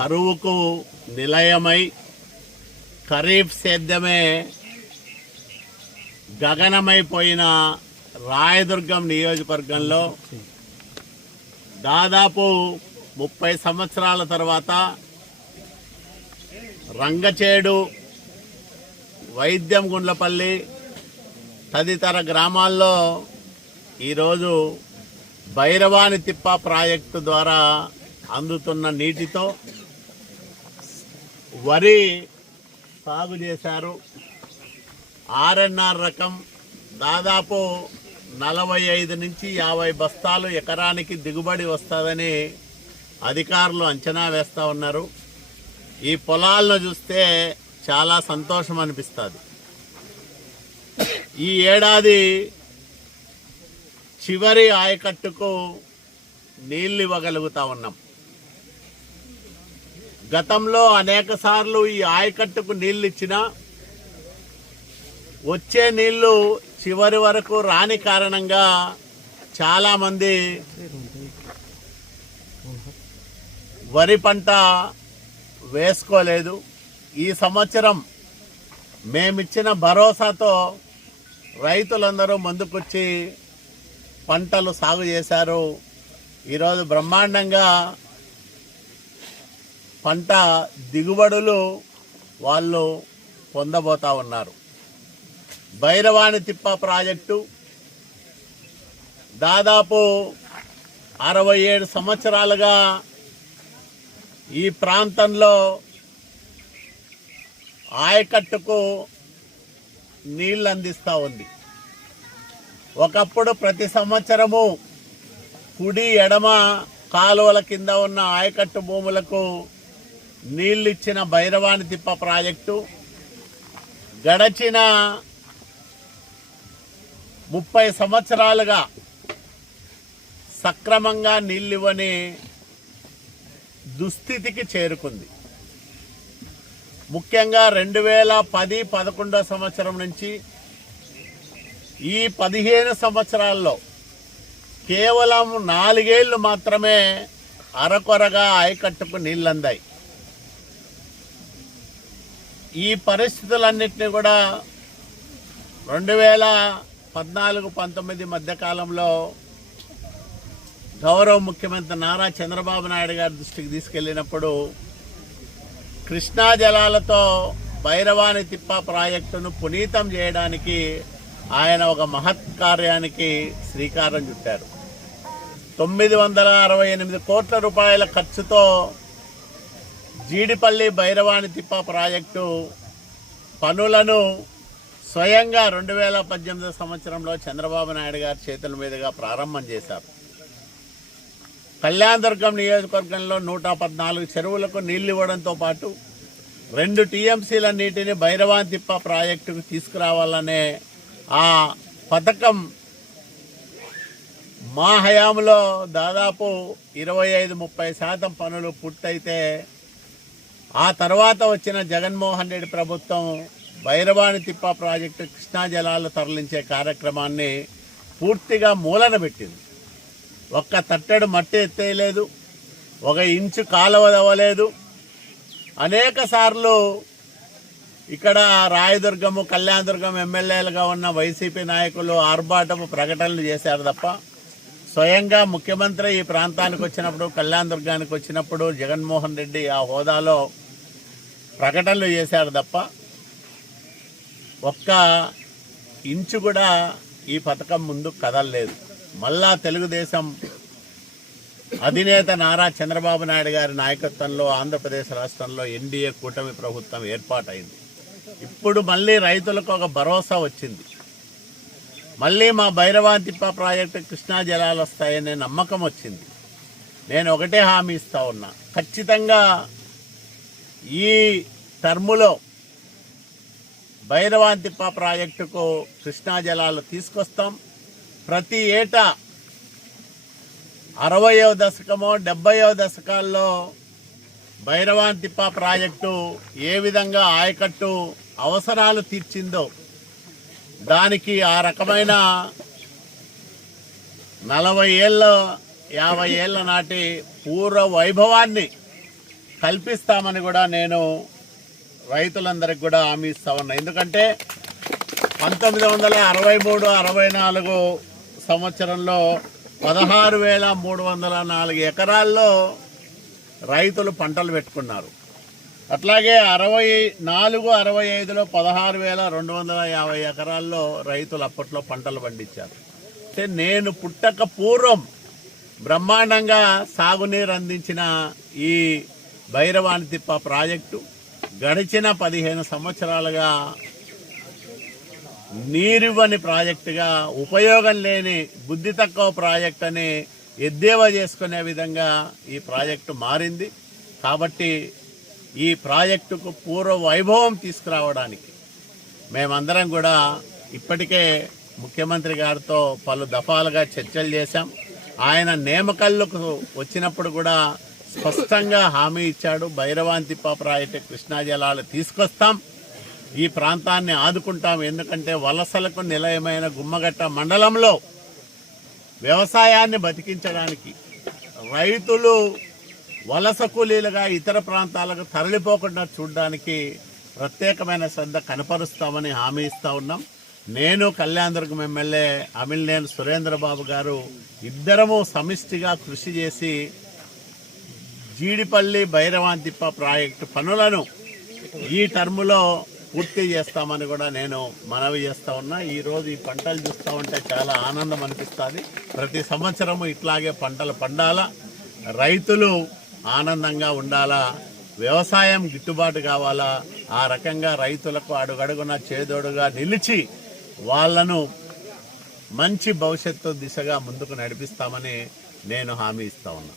కరువుకు నిలయమై ఖరీఫ్ సేద్యమే గగనమైపోయిన రాయదుర్గం నియోజకవర్గంలో దాదాపు 30 సంవత్సరాల తర్వాత రంగచేడు, వైద్యం గుండ్లపల్లి తదితర గ్రామాల్లో ఈరోజు భైరవాని తిప్ప ప్రాజెక్టు ద్వారా అందుతున్న నీటితో వరి సాగు చేశారు. ఆర్ఎన్ఆర్ రకం దాదాపు 45 నుంచి 50 బస్తాలు ఎకరానికి దిగుబడి వస్తుందని అధికారులు అంచనా వేస్తూ ఉన్నారు. ఈ పొలాలను చూస్తే చాలా సంతోషం అనిపిస్తుంది. ఈ ఏడాది చివరి ఆయకట్టుకు నీళ్ళు ఇవ్వగలుగుతా ఉన్నాం. గతంలో అనేక సార్లు ఈ ఆయకట్టుకు నీళ్ళు ఇచ్చినా వచ్చే నీళ్లు చివరి వరకు రాని కారణంగా చాలామంది వరి పంట వేసుకోలేదు. ఈ సంవత్సరం మేమిచ్చిన భరోసాతో రైతులందరూ ముందుకొచ్చి పంటలు సాగు చేశారు. ఈరోజు బ్రహ్మాండంగా పంట దిగుబడులు వాళ్ళు పొందబోతా ఉన్నారు. భైరవాని తిప్ప ప్రాజెక్టు దాదాపు 67 సంవత్సరాలుగా ఈ ప్రాంతంలో ఆయకట్టుకు నీళ్ళు అందిస్తూ ఉంది. ఒకప్పుడు ప్రతి సంవత్సరము కుడి ఎడమ కాలువల కింద ఉన్న ఆయకట్టు భూములకు నీళ్ళు ఇచ్చిన భైరవాని తిప్ప ప్రాజెక్టు గడచిన 30 సంవత్సరాలుగా సక్రమంగా నీళ్ళివ్వని దుస్థితికి చేరుకుంది. ముఖ్యంగా 2010-11 సంవత్సరం నుంచి ఈ 15 సంవత్సరాల్లో కేవలం 4 ఏళ్లు మాత్రమే అరకొరగా ఆయకట్టుకు నీళ్ళందాయి. ఈ పరిస్థితులన్నింటినీ కూడా 2014-19 మధ్యకాలంలో గౌరవ ముఖ్యమంత్రి నారా చంద్రబాబు నాయుడు గారి దృష్టికి తీసుకెళ్లినప్పుడు కృష్ణా జలాలతో భైరవాని తిప్ప ప్రాజెక్టును పునీతం చేయడానికి ఆయన ఒక మహత్ కార్యానికి శ్రీకారం చుట్టారు. 968 కోట్ల రూపాయల ఖర్చుతో జీడిపల్లి భైరవాని తిప్ప ప్రాజెక్టు పనులను స్వయంగా 2018 సంవత్సరంలో చంద్రబాబు నాయుడు గారి చేతుల మీదుగా ప్రారంభం చేశారు. కళ్యాణదుర్గం నియోజకవర్గంలో 114 చెరువులకు నీళ్లు ఇవ్వడంతో పాటు 2 టీఎంసీల నీటిని భైరవాని తిప్ప ప్రాజెక్టుకు తీసుకురావాలనే ఆ పథకం మా హయాంలో దాదాపు 25-30% పనులు పూర్తయితే ఆ తర్వాత వచ్చిన జగన్మోహన్ రెడ్డి ప్రభుత్వం భైరవాని తిప్ప ప్రాజెక్టు కృష్ణా జలాలు తరలించే కార్యక్రమాన్ని పూర్తిగా మూలన పెట్టింది. ఒక్క తట్టెడు మట్టి ఎత్తేయలేదు, 1 ఇంచు కాలువ తవ్వలేదు. అనేక సార్లు ఇక్కడ రాయదుర్గము, కళ్యాణదుర్గం ఎమ్మెల్యేలుగా ఉన్న వైసీపీ నాయకులు ఆర్భాటపు ప్రకటనలు చేశారు తప్ప స్వయంగా ముఖ్యమంత్రి ఈ ప్రాంతానికి వచ్చినప్పుడు, కళ్యాణదుర్గానికి వచ్చినప్పుడు జగన్మోహన్ రెడ్డి ఆ హోదాలో ప్రకటనలు చేశారు తప్ప ఒక్క ఇంచు కూడా ఈ పథకం ముందు కదలలేదు. మళ్ళా తెలుగుదేశం అధినేత నారా చంద్రబాబు నాయుడు గారి నాయకత్వంలో ఆంధ్రప్రదేశ్ రాష్ట్రంలో ఎన్డీఏ కూటమి ప్రభుత్వం ఏర్పాటైంది. ఇప్పుడు మళ్ళీ రైతులకు ఒక భరోసా వచ్చింది. మళ్ళీ మా భైరవాని తిప్ప ప్రాజెక్టు కృష్ణా జలాలు వస్తాయనే నమ్మకం వచ్చింది. నేను ఒకటే హామీ ఇస్తా ఉన్నా, ఖచ్చితంగా ఈ టర్ములో భైరవాని తిప్ప ప్రాజెక్టుకు కృష్ణా జలాలు తీసుకొస్తాం. ప్రతి ఏటా 60వ దశకమో 70వ దశకాల్లో భైరవాని తిప్ప ప్రాజెక్టు ఏ విధంగా ఆయకట్టు అవసరాలు తీర్చిందో దానికి ఆ రకమైన 40 ఏళ్ళ 50 ఏళ్ల నాటి పూర్వ వైభవాన్ని కల్పిస్తామని కూడా నేను రైతులందరికీ కూడా హామీ ఇస్తా ఉన్నా. ఎందుకంటే 1963-64 సంవత్సరంలో 16,304 ఎకరాల్లో రైతులు పంటలు పెట్టుకున్నారు. అట్లాగే 64-65లో 16,250 ఎకరాల్లో రైతులు అప్పట్లో పంటలు పండించారు. అంటే నేను పుట్టక పూర్వం బ్రహ్మాండంగా సాగునీరు అందించిన ఈ భైరవానితిప్ప ప్రాజెక్టు గడిచిన 15 సంవత్సరాలుగా నీరివ్వని ప్రాజెక్టుగా, ఉపయోగం లేని బుద్ధి తక్కువ ప్రాజెక్ట్ అని ఎద్దేవా చేసుకునే విధంగా ఈ ప్రాజెక్టు మారింది. కాబట్టి ఈ ప్రాజెక్టుకు పూర్వ వైభవం తీసుకురావడానికి మేమందరం కూడా ఇప్పటికే ముఖ్యమంత్రి గారితో పలు దఫాలుగా చర్చలు చేశాం. ఆయన నేమకల్లుకు వచ్చినప్పుడు కూడా స్పష్టంగా హామీ ఇచ్చాడు, భైరవానితిప్ప ప్రాజెక్టు కృష్ణా జలాలు తీసుకొస్తాం, ఈ ప్రాంతాన్ని ఆదుకుంటాం. ఎందుకంటే వలసలకు నిలయమైన గుమ్మగట్ట మండలంలో వ్యవసాయాన్ని బతికించడానికి, రైతులు వలస కూలీలుగా ఇతర ప్రాంతాలకు తరలిపోకుండా చూడడానికి ప్రత్యేకమైన శ్రద్ధ కనపరుస్తామని హామీ ఇస్తూ ఉన్నాం. నేను కళ్యాణదుర్గం ఎమ్మెల్యే అమిలినేని సురేంద్రబాబు గారు ఇద్దరము సమిష్టిగా కృషి చేసి జీడిపల్లి భైరవానితిప్ప ప్రాజెక్టు పనులను ఈ టర్ములో పూర్తి చేస్తామని కూడా నేను మనవి చేస్తూ ఉన్నా. ఈరోజు ఈ పంటలు చూస్తూ ఉంటే చాలా ఆనందం అనిపిస్తుంది. ప్రతి సంవత్సరము ఇట్లాగే పంటలు పండాలా, రైతులు ఆనందంగా ఉండాలా, వ్యవసాయం గిట్టుబాటు కావాలా, ఆ రకంగా రైతులకు అడుగడుగున చేదోడుగా నిలిచి వాళ్ళను మంచి భవిష్యత్తు దిశగా ముందుకు నడిపిస్తామని నేను హామీ ఇస్తా ఉన్నా.